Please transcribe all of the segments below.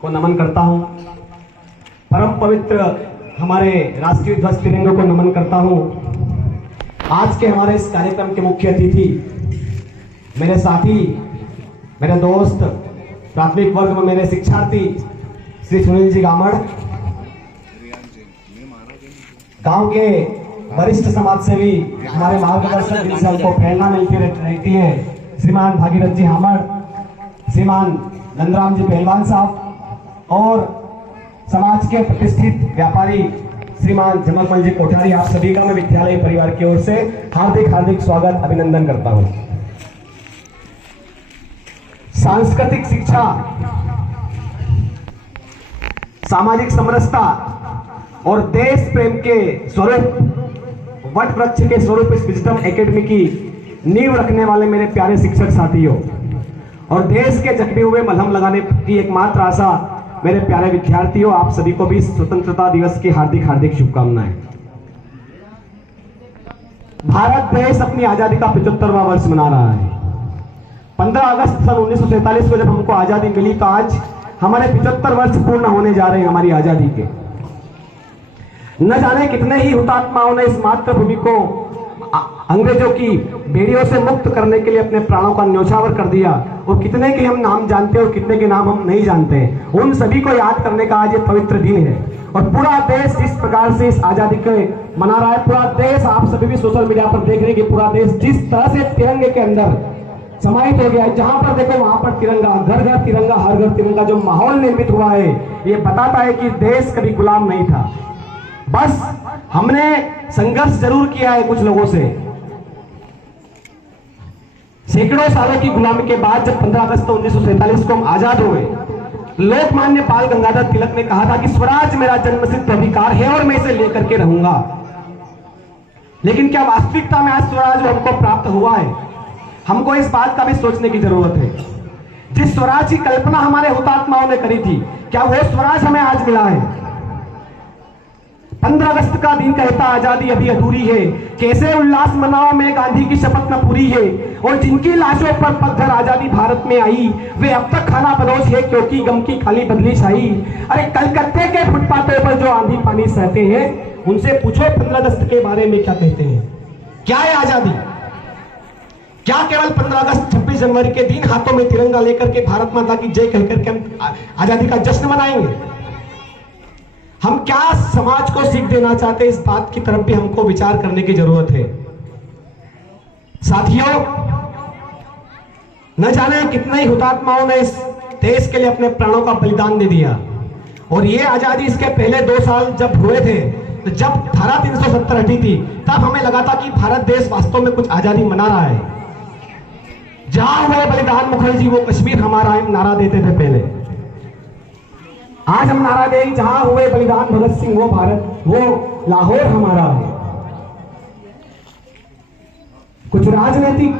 को नमन करता हूं। परम पवित्र हमारे राष्ट्रीय ध्वज तिरंगे को नमन करता हूं। आज के हमारे इस कार्यक्रम के मुख्य अतिथि मेरे साथी, मेरे दोस्त, प्राथमिक वर्ग में मेरे शिक्षार्थी श्री सुनील जी गामड़, गांव के वरिष्ठ समाज सेवी, हमारे मार्गदर्शक जिनसे हमको प्रेरणा मिलती रहती है, श्रीमान भागीरथ जी हामड़, श्रीमान नंदराम जी पहलवान साहब और समाज के प्रतिष्ठित व्यापारी श्रीमान झमकमल जी कोठारी, आप सभी का मैं विद्यालय परिवार की ओर से हार्दिक हार्दिक स्वागत अभिनंदन करता हूं। सांस्कृतिक शिक्षा, सामाजिक समरसता और देश प्रेम के स्वरूप, वट वृक्ष के स्वरूप इस विजडम एकेडमी की नींव रखने वाले मेरे प्यारे शिक्षक साथियों और देश के जख्मे हुए मलहम लगाने की एकमात्र आशा मेरे प्यारे विद्यार्थियों, आप सभी को भी स्वतंत्रता दिवस की हार्दिक हार्दिक शुभकामनाएं। भारत देश अपनी आजादी का 75वां वर्ष मना रहा है। 15 अगस्त सन 1947 को जब हमको आजादी मिली तो आज हमारे 75 वर्ष पूर्ण होने जा रहे हैं हमारी आजादी के। न जाने कितने ही हुतात्माओं ने इस मातृभूमि को अंग्रेजों की बेड़ियों से मुक्त करने के लिए अपने प्राणों का न्योछावर कर दिया और कितने के हम नाम जानते हैं और कितने के नाम हम नहीं जानते। उन सभी को याद करने का आज ये पवित्र दिन है और पूरा देश जिस प्रकार से इस आजादी को मना रहा है, पूरा देश, आप सभी भी सोशल मीडिया पर देख रहे हैं कि पूरा देश जिस तरह से तिरंगे के अंदर समाहित हो गया है, जहां पर देखो वहां पर तिरंगा, घर घर तिरंगा, हर घर तिरंगा, जो माहौल निर्मित हुआ है ये बताता है कि देश कभी गुलाम नहीं था। बस हमने संघर्ष जरूर किया है कुछ लोगों से। सैकड़ों सालों की गुलामी के बाद जब 15 अगस्त 1947 को हम आजाद हुए, लोकमान्य बाल गंगाधर तिलक ने कहा था कि स्वराज मेरा जन्मसिद्ध अधिकार है और मैं इसे लेकर के रहूंगा। लेकिन क्या वास्तविकता में आज स्वराज हमको प्राप्त हुआ है? हमको इस बात का भी सोचने की जरूरत है। जिस स्वराज की कल्पना हमारे हुतात्माओं ने करी थी, क्या वो स्वराज हमें आज मिला है? 15 अगस्त का दिन कहता आजादी अभी अधूरी है, कैसे उल्लास मनाओ में गांधी की शपथ न पूरी है, और जिनकी लाशों पर पत्थर आजादी भारत में आई वे अब तक खाना बदोश है क्योंकि गम की खाली बदली छाई। अरे कलकत्ते के फुटपाथों पर जो आंधी पानी सहते हैं उनसे पूछो 15 अगस्त के बारे में क्या कहते हैं। क्या है आजादी? क्या केवल 15 अगस्त 26 जनवरी के दिन हाथों में तिरंगा लेकर के भारत माता की जय कहकर के हम आजादी का जश्न मनाएंगे? हम क्या समाज को सीख देना चाहते हैं, इस बात की तरफ भी हमको विचार करने की जरूरत है। साथियों, न जाने कितने ही हुतात्माओं ने इस देश के लिए अपने प्राणों का बलिदान दे दिया। और ये आजादी इसके पहले 2 साल जब हुए थे, तो जब धारा 370 हटी थी, तब हमें लगा था कि भारत देश वास्तव में कुछ आजादी मना रहा है। जहां हुए बलिदान मुखर्जी वो कश्मीर हमारा नारा देते थे पहले। आज हम नारा दें जहां हुए बलिदान भगत सिंह वो भारत, वो लाहौर हमारा है। कुछ राजनीतिक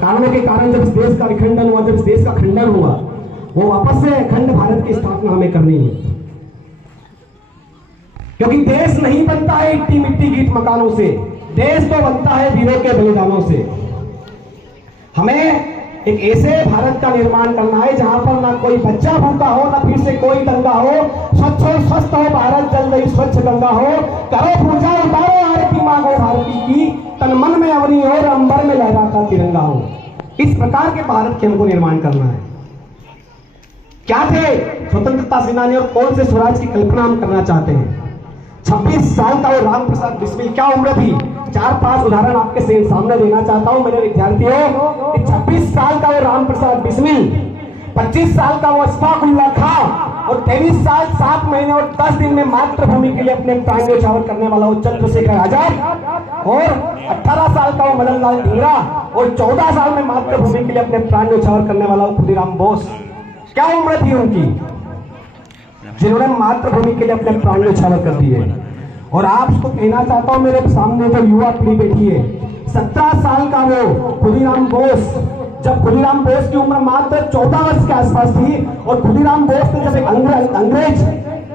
कारणों के कारण जब इस देश का विखंडन हुआ, जब इस देश का खंडन हुआ, वो वापस से अखंड भारत की स्थापना हमें करनी है। क्योंकि देश नहीं बनता है इट्टी मिट्टी गीत मकानों से, देश तो बनता है वीरों के बलिदानों से। हमें एक ऐसे भारत का निर्माण करना है जहां पर ना कोई बच्चा भूखा हो, ना फिर से कोई दंगा हो, स्वच्छ और स्वस्थ हो भारत, जल रही स्वच्छ गंगा हो, करो पूजा उतारो आरती मांगो भारती की, तन मन में अवनी हो और अंबर में लहराता तिरंगा हो। इस प्रकार के भारत के हमको निर्माण करना है। क्या थे स्वतंत्रता सेनानी और कौन से स्वराज की कल्पना हम करना चाहते हैं? 26 साल का वो राम प्रसाद बिस्मिल, क्या उम्र थी? 4-5 उदाहरण आपके सामने देना चाहता हूं मेरे विद्यार्थियों। 26 साल का वो राम प्रसाद बिस्मिल, 25 साल का वो अशफाकुल्लाह खां और 23 साल 7 महीने और 10 दिन में मातृभूमि के लिए अपने प्राण न्योछावर करने वाला वो चंद्रशेखर आजाद, और 18 साल का वो मदन लाल धिंगरा, और 14 साल में मातृभूमि के लिए अपने प्राण न्योछावर करने वाला वो खुदीराम बोस। क्या उम्र थी उनकी, जिन्होंने मातृभूमि के लिए अपने प्राण न्योछावर कर दिए। और आपको कहना चाहता हूं, मेरे सामने जो युवा पीढ़ी बैठी है, 17 साल का वो खुदीराम बोस, जब खुदीराम बोस की उम्र मात्र 14 वर्ष के आसपास थी और खुदीराम बोस ने जब एक अंग्रेज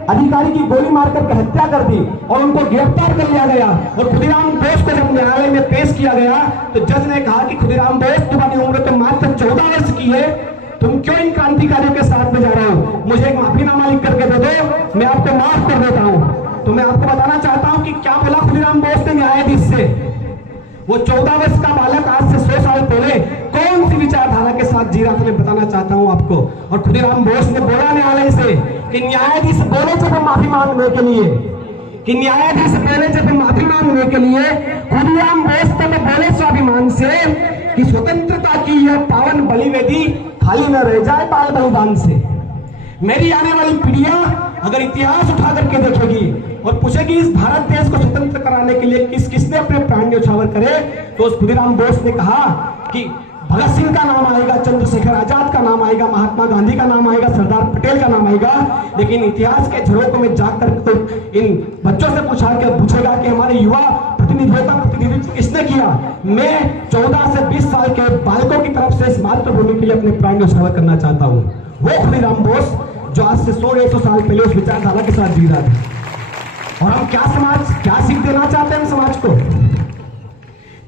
अधिकारी की गोली मारकर हत्या कर दी और उनको गिरफ्तार कर लिया गया और खुदीराम बोस को जब न्यायालय में पेश किया गया तो जज ने कहा कि खुदीराम बोस तुम्हारी उम्र तो मात्र 14 वर्ष की है, तुम क्यों इन क्रांतिकारियों के साथ में जा रहे हो, मुझे एक माफीनामा लिख करके दे दो, मैं आपको माफ कर देता हूं। तो मैं आपको बताना चाहता हूं कि क्या बोला खुदीराम बोस ने न्यायाधीश से। वो 14 वर्ष का बालक आज से 100 साल पहले कौन सी विचारधारा के साथ जी रहा था, मैं बताना चाहता हूं आपको। और खुदीराम बोस ने बोला न्यायालय से कि न्यायाधीश बोले जब माफी मांगने के लिए, कि न्यायाधीश बोले जब माफी मांगने के लिए, खुदीराम बोस तो बोले स्वाभिमान से कि स्वतंत्रता की यह पावन बलिवेदी खाली न रह जाए बाल बलिदान से। मेरी आने वाली पीढ़ियां अगर इतिहास उठा करके देखेगी और पूछेगी इस भारत देश को स्वतंत्र कराने के लिए किस किसने अपने प्राण न्यौछावर करे, तो उस खुदीराम बोस ने कहा कि भगत सिंह का नाम आएगा, चंद्रशेखर आजाद का नाम आएगा, महात्मा गांधी का नाम आएगा, सरदार पटेल का नाम आएगा। लेकिन इतिहास के झरोकों में जाकर तो इन बच्चों से पूछेगा कि हमारे युवा प्रतिनिधियों का प्रतिनिधित्व किसने किया। मैं 14 से 20 साल के बालकों की तरफ से इस मातृभूमि के लिए अपने प्राण न्यौछावर करना चाहता हूँ। वो खुदीराम बोस जो आज से 100-150 साल पहले उस विचारधारा के साथ जी रहा था। और हम क्या सीख देना चाहते हैं समाज को।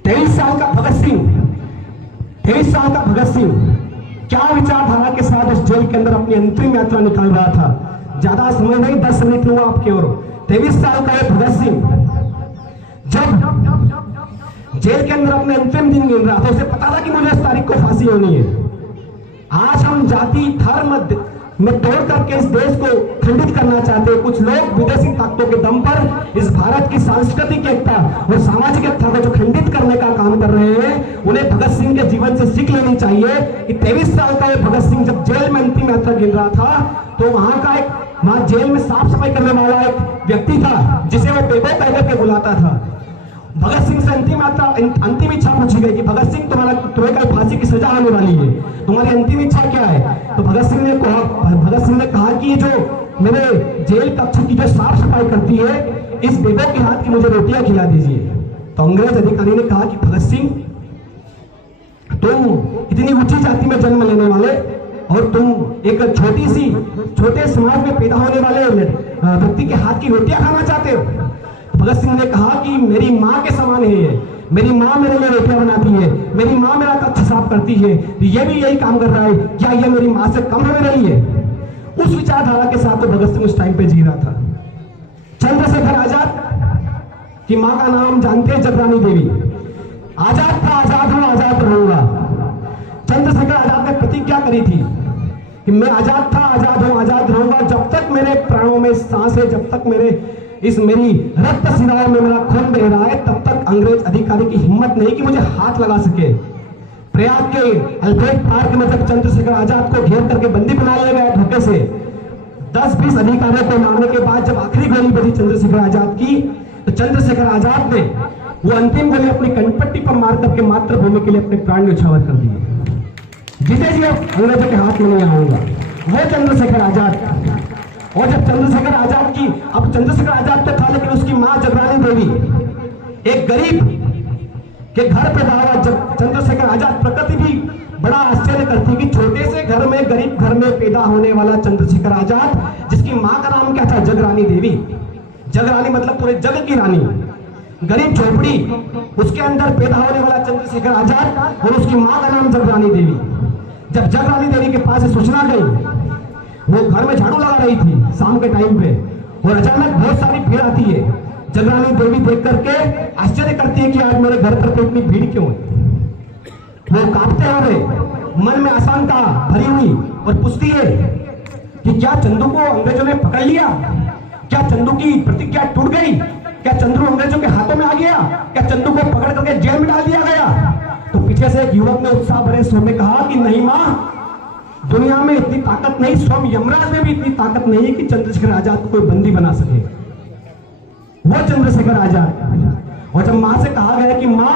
23 साल का भगत सिंह क्या विचारधारा के साथ उस जेल के अंदर अपनी अंतिम यात्रा निकाल रहा था। ज्यादा समय नहीं, 10 मिनट लूंगा आपके और। 23 साल का ये भगत सिंह जब जेल के अंदर अपने अंतिम दिन गिन रहा था, उसे पता था कि मुझे इस तारीख को फांसी होनी है। आज हम जाति धर्म में तोड़ करके इस देश को खंडित करना चाहते हैं। कुछ लोग विदेशी ताकतों के दम पर इस भारत की सांस्कृतिक एकता और सामाजिक एकता को जो खंडित करने का काम कर रहे हैं, उन्हें भगत सिंह के जीवन से सीख लेनी चाहिए कि 23 साल का ये भगत सिंह जब जेल में अंतिम यात्रा गिन रहा था, तो वहां जेल में साफ सफाई करने वाला एक व्यक्ति था जिसे वो बेबो कह करके बुलाता था। भगत सिंह से अंतिम इच्छा पूछी गई कि भगत सिंह तुम्हें कल फांसी की सजा होने वाली है, तुम्हारी अंतिम इच्छा क्या है। तो भगत सिंह ने कहा कि जो मेरे जेल कक्ष की जो साफ सफाई करती है, इस बेबो के हाथ की मुझे रोटियां खिला दीजिए। तो अंग्रेज अधिकारी ने कहा कि भगत सिंह, तुम इतनी ऊंची जाति में जन्म लेने वाले और तुम एक छोटे समाज में पैदा होने वाले व्यक्ति के हाथ की रोटियां खाना चाहते हो। भगत सिंह ने कहा कि मेरी माँ के समान है ये, मेरी माँ मेरे लिए रोटियां बनाती है, मेरी माँ मेरा कक्ष साफ करती है, ये भी यही काम कर रहा है, क्या ये मेरी माँ से कम है मेरे लिए। उस विचारधारा के साथ तो भगत सिंह उस टाइम पे जी रहा था। चंद्रशेखर आजाद की माँ का नाम जानते हैं, जगरानी देवी। आजाद था, आजाद हूं, आजाद रहूंगा। चंद्रशेखर आजाद ने प्रतिज्ञा करी थी कि मैं आजाद था, आजाद हूं, आजाद रहूंगा, जब तक मेरे प्राणों में सांस है, जब तक मेरी रक्त सिराओं में मेरा खून बह रहा है, तब तक अंग्रेज अधिकारी की हिम्मत नहीं कि मुझे हाथ लगा सके। प्रयाग के अल्फ्रेड पार्क में जब चंद्रशेखर आजाद को घेर करके बंदी बना लिया गया धोखे से, 10-20 अधिकारियों को मारने के बाद जब आखिरी गोली बजी चंद्रशेखर आजाद की, तो चंद्रशेखर आजाद ने वो अंतिम गोली अपनी कनपट्टी पर मार करके मातृभूमि के लिए अपने प्राण न्यौछावर कर दिए। जीते जी अंग्रेजों के हाथ में नहीं आऊंगा, वो चंद्रशेखर आजाद। और जब चंद्रशेखर आजाद की, अब चंद्रशेखर आजाद तो था, लेकिन उसकी मां जगरानी देवी एक गरीब के घर पैदा हुआ। जब चंद्रशेखर आजाद, प्रकृति भी बड़ा आश्चर्य करती कि छोटे से घर में, गरीब घर में पैदा होने वाला चंद्रशेखर आजाद, जिसकी मां का नाम क्या था, जगरानी देवी। जगरानी मतलब पूरे जग की रानी, गरीब झोपड़ी, उसके अंदर पैदा होने वाला चंद्रशेखर आजाद और उसकी मां का नाम जगरानी देवी। जब जगरानी देवी के पास सूचना गई, वो घर में झाड़ू लगा रही थी शाम के टाइम पे, और अचानक बहुत सारी भीड़ आती है। जगरानी देवी देख करके आश्चर्य करती है कि आज मेरे घर पर इतनी भीड़ क्यों है। वो कांपते हुए, मन में अशांता भरी हुई, और पूछती है कि क्या चंदू को अंग्रेजों ने पकड़ लिया, क्या चंदू की प्रतिज्ञा टूट गई, क्या चंदू अंग्रेजों के हाथों में आ गया, क्या चंदू को पकड़ करके जेल में डाल दिया गया। तो पीछे से एक युवक ने उत्साह भरे स्वर में कहा कि नहीं माँ, दुनिया में इतनी ताकत नहीं, स्वयं यमराज में भी इतनी ताकत नहीं है कि चंद्रशेखर आजाद को कोई बंदी बना सके। वो चंद्रशेखर आजाद। और जब मां से कहा गया कि मां,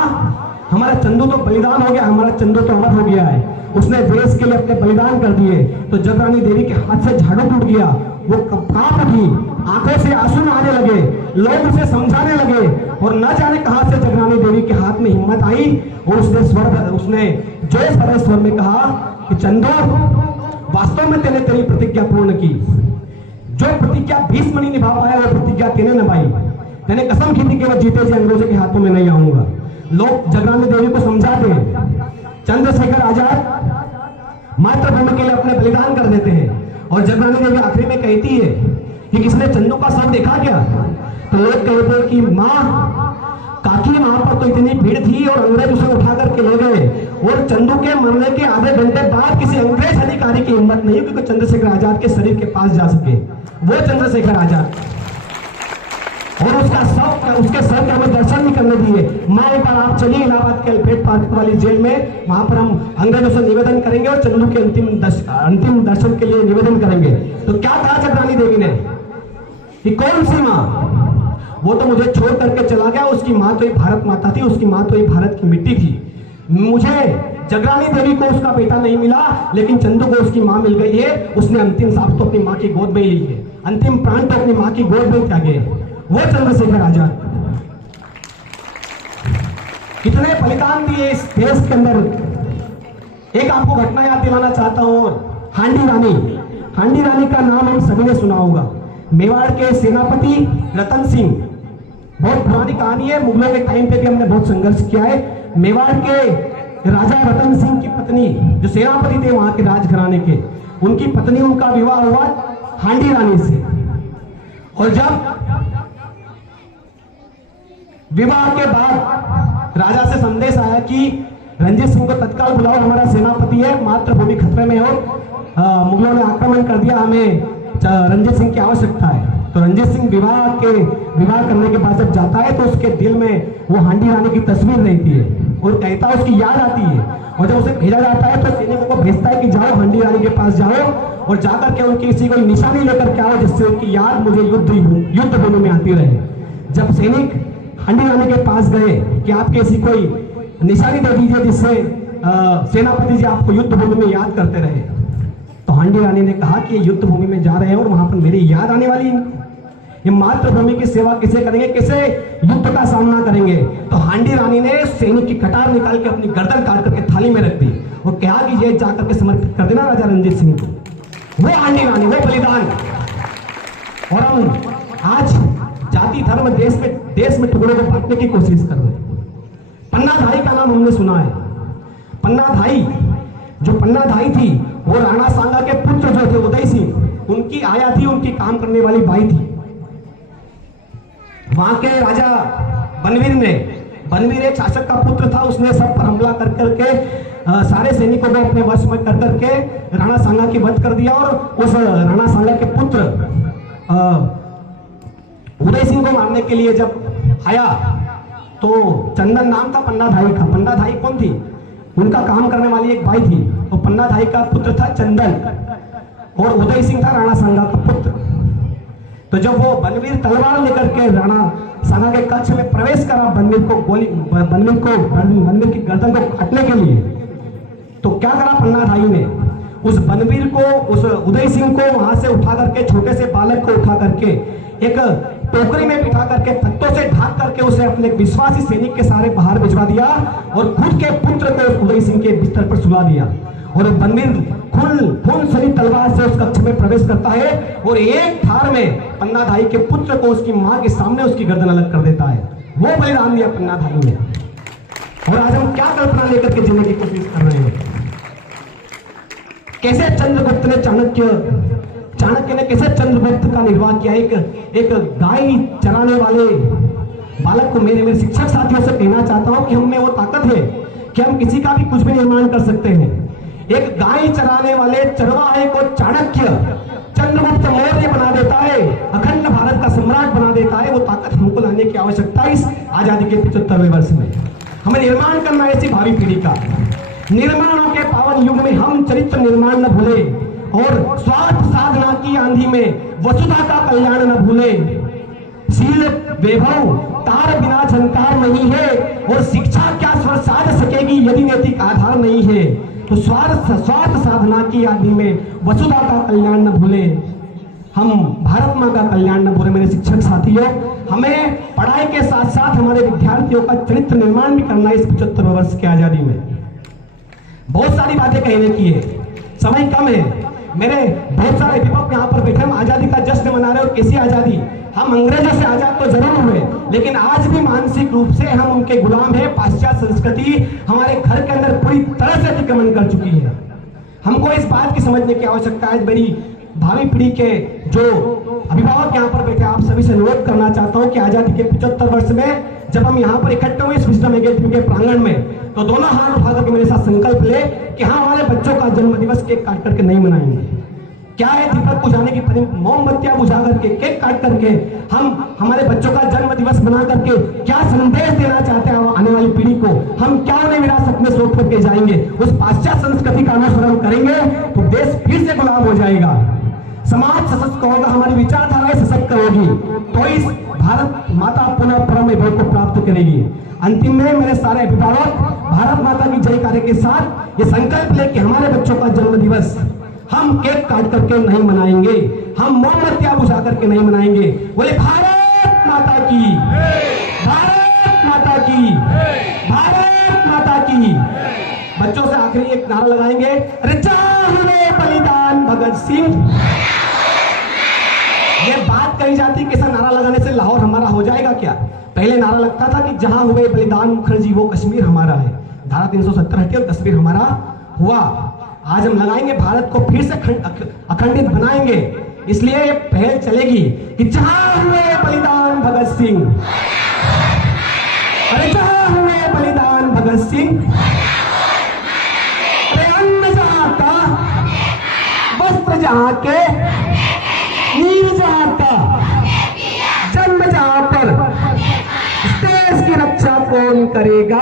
हमारा चंदू तो बलिदान हो गया, हमारा चंदू तो अमर हो गया है, उसने देश के लिए अपने बलिदान कर दिए, तो जगरानी देवी के हाथ से झाड़ू टूट गया। वो कांप उठी, आंखों से आंसू आने लगे, लोग उसे समझाने लगे, और न जाने कहां से जगरानी देवी के हाथ में हिम्मत आई और उसने जोश भरे स्वर में कहा कि चंदू, वास्तव में तेने तेरी प्रतिज्ञा पूर्ण की। जो प्रतिज्ञा भीष्म नहीं निभा पाया, वो प्रतिज्ञा तेने निभाई। तेने कसम की थी कि मैं जीते जी अंग्रेजों के हाथों में नहीं आऊंगा। लोग जगरानी देवी को समझाते हैं। चंद्रशेखर आजाद मातृभूमि के लिए अपने बलिदान कर देते हैं। और जगरानी देवी आखिरी में कहती है कि किसने चंदू का शव देखा क्या? तो लोग कहते हैं कि माँ काकी, वहां पर तो इतनी भीड़ थी और अंग्रेज उसे उठा करके ले गए, और चंदू के मरने के आधे घंटे बाद किसी अंग्रेज अधिकारी की हिम्मत नहीं हुई कि चंद्रशेखर आजाद के शरीर के पास जा सके। वो चंद्रशेखर आजाद, और उसके सर के हमें दर्शन नहीं करने दिए। माँ एक बार आप चलिए इलाहाबाद के अल्फ्रेड पार्क वाली जेल में, वहां पर हम अंग्रेजों से निवेदन करेंगे और चंदू के अंतिम दर्शन के लिए निवेदन करेंगे। तो क्या कहा जगरानी देवी ने कि कौन सी माँ? वो तो मुझे छोड़ करके चला गया, उसकी माँ तो एक भारत माता थी, उसकी माँ तो एक भारत की मिट्टी थी। मुझे जगरानी देवी को उसका बेटा नहीं मिला, लेकिन चंदू को उसकी माँ मिल गई है। उसने अंतिम सांस तो अपनी माँ की गोद में ली है, अंतिम प्राण तो अपनी माँ की गोद में त्यागे। वो चंद्रशेखर आजाद कितने बलिदान दिए इस देश के अंदर। एक आपको घटना याद दिलाना चाहता हूं, हांडी रानी। हांडी रानी का नाम हम सभी ने सुना होगा। मेवाड़ के सेनापति रतन सिंह, बहुत पुरानी कहानी है, मुगलों के टाइम पे भी हमने बहुत संघर्ष किया है। मेवाड़ के राजा रतन सिंह की पत्नी, जो सेनापति थे वहां के राजघराने के, उनकी पत्नी, उनका विवाह हुआ हांडी रानी से। और जब विवाह के बाद राजा से संदेश आया कि रंजीत सिंह को तत्काल बुलाओ, हमारा सेनापति है, मातृभूमि खतरे में हो, मुगलों ने आक्रमण कर दिया, हमें रंजीत सिंह की आवश्यकता है। तो रंजीत सिंह विवाह करने के बाद जब जाता है तो उसके दिल में वो हांडी रानी की तस्वीर रहती है और कहता है, उसकी याद आती है। और जब उसे भेजा जाता है तो सैनिकों को भेजता है कि जाओ हांडी रानी के पास जाओ और जाकर के उनकी किसी कोई निशानी लेकर के आओ, जिससे उनकी याद मुझे युद्ध भूमि में आती रहे। जब सैनिक हांडी रानी के पास गए कि आप ऐसी कोई निशानी दे दीजिए जिससे सेनापति जी आपको युद्ध भूमि में याद करते रहे। तो हांडी रानी ने कहा कि ये युद्ध भूमि में जा रहे हैं और वहां पर मेरी याद आने वाली, ये मातृभूमि की सेवा कैसे करेंगे, कैसे युद्ध का सामना करेंगे। तो हांडी रानी ने सैनिक की कटार निकाल के अपनी गर्दन काट करके थाली में रख दी और कहा कि ये जाकर के समर्पित कर देना राजा रंजीत सिंह को। वो हांडी रानी, वो बलिदान। और हम आज जाति धर्म देश में टुकड़ों को बांटने की कोशिश कर रहे हैं। पन्ना धाई का नाम हमने सुना है। पन्ना धाई, जो पन्ना धाई थी वो राणा सांगा के पुत्र जो थे उदय सिंह, उनकी आया थी, उनकी काम करने वाली बाई थी। वहां के राजा बनवीर एक शासक का पुत्र था, उसने सब पर हमला कर करके सारे सैनिकों को अपने वश में कर करके राणा सांगा की वध कर दिया। और उस राणा सांगा के पुत्र उदय सिंह को मारने के लिए जब आया तो चंदन नाम था पन्ना धाई का। पन्ना धाई कौन थी? उनका काम करने वाली एक बाई थी। तो पन्ना धाई का पुत्र था चंदन और उदय सिंह था राणा सांगा का पुत्र। तो जब वो बनवीर तलवार लेकर के राणा सांगा के कक्ष में प्रवेश करा बनवीर की गर्दन को काटने के लिए, तो क्या करा पन्ना धाई ने? उस बनवीर को, उस उदय सिंह को वहां से उठा करके, छोटे से बालक को उठा करके एक टोकरी में बिठा करके पत्तों से ढक करके उसे अपने विश्वासी सैनिक के सारे बाहर भिजवा दिया और खुद के पुत्र को उदय सिंह के बिस्तर पर सुला दिया। और बनवीर खून सनी तलवार से उस कक्ष में प्रवेश करता है और एक थार में पन्ना धाई के पुत्र को उसकी मां के सामने उसकी गर्दन अलग कर देता है। वो बलिदान दिया पन्ना धाई ने। और आज हम क्या कल्पना लेकर के जीने की कोशिश कर रहे हैं? कैसे चंद्रगुप्त ने चाणक्य ने कैसे चंद्रगुप्त का निर्वाह किया। एक गाय चराने वाले बालक को मेरे शिक्षक साथियों से कहना चाहता हूं कि हम में वो ताकत है कि हम किसी का भी कुछ भी निर्माण कर सकते हैं। एक गाय चराने वाले चरवाहे को चाणक्य चंद्रगुप्त मौर्य बना देता है, अखंड भारत का सम्राट बना देता है। वो ताकत हमको लाने की आवश्यकता है इस आजादी के 75वें वर्ष में। हमें निर्माण करना है ऐसी भावी पीढ़ी का। निर्माणों के पावन युग में हम चरित्र निर्माण न भूले और स्वार्थ साधना की आंधी में वसुधा का कल्याण न भूले। शील वैभव तार बिना झंकार नहीं है और शिक्षा क्या स्वर साध सकेगी यदि नैतिक आधार नहीं है। तो स्वार्थ साधना की आंधी में वसुधा का कल्याण न भूले, हम भारत मां का कल्याण न भूले। मेरे शिक्षक साथियों, हमें पढ़ाई के साथ साथ हमारे विद्यार्थियों का चरित्र निर्माण भी करना है इस 75वें वर्ष की आजादी में। बहुत सारी बातें कहने की है, समय कम है। मेरे बहुत सारे अभिभावक यहाँ पर बैठे, हम आजादी का जश्न मना रहे हो। कैसी आजादी? हम अंग्रेजों से आजाद तो जरूर हुए, लेकिन आज भी मानसिक रूप से हम उनके गुलाम हैं। पाश्चात्य संस्कृति हमारे घर के अंदर पूरी तरह से अतिक्रमण कर चुकी है। हमको इस बात की समझने की आवश्यकता है। मेरी भावी पीढ़ी के जो अभिभावक यहाँ पर बैठे, आप सभी से अनुरोध करना चाहता हूँ कि आजादी के 75 वर्ष में जब हम यहाँ पर इकट्ठे हुए इस विजडम एकेडमी के प्रांगण में, तो दोनों हाथ उठा करके मेरे साथ संकल्प ले कि हाँ, हमारे बच्चों का जन्म दिवस केक काट करके नहीं मनाएंगे। क्या है, दीपक बुझाने की मोमबत्तियां बुझा करके, केक काट करके हम हमारे बच्चों का जन्म दिवस बना करके क्या संदेश देना चाहते हैं आने वाली पीढ़ी को? हम क्या उन्हें विरासत में सौंप करके जाएंगे? उस पाश्चात्य संस्कृति का अनुसरण करेंगे तो देश फिर से गुलाम हो जाएगा, समाज सशक्त होगा, हमारी विचारधाराएं सशक्त होगी, तो इस भारत माता पुनः परम वैभव को प्राप्त करेगी। अंतिम में मेरे सारे अभिभावक भारत माता की जयकारे के साथ ये संकल्प ले कि हमारे बच्चों का जन्म दिवस हम केक काट करके नहीं मनाएंगे, हम मोमबत्तियां बुझा करके नहीं मनाएंगे। बोले भारत माता की, भारत माता की, भारत माता की। बच्चों से आखिरी एक नारा लगाएंगे, अरे चाहे बलिदान भगत सिंह। ये बात कही जाती कि ऐसा नारा लगाने से लाहौर हमारा हो जाएगा क्या? पहले नारा लगता था कि जहां हुए बलिदान मुखर्जी वो कश्मीर हमारा है। धारा 370 हटी और कश्मीर हमारा हुआ। आज हम लगाएंगे, भारत को फिर से अखंडित बनाएंगे। इसलिए ये पहल चलेगी कि जहां हुए बलिदान भगत सिंह, अरे जहां हुए बलिदान भगत सिंह, अरे अन्न जहां का, वस्त्र जहां के, नीर जहां का, जन्म जहां पर, देश की रक्षा कौन करेगा?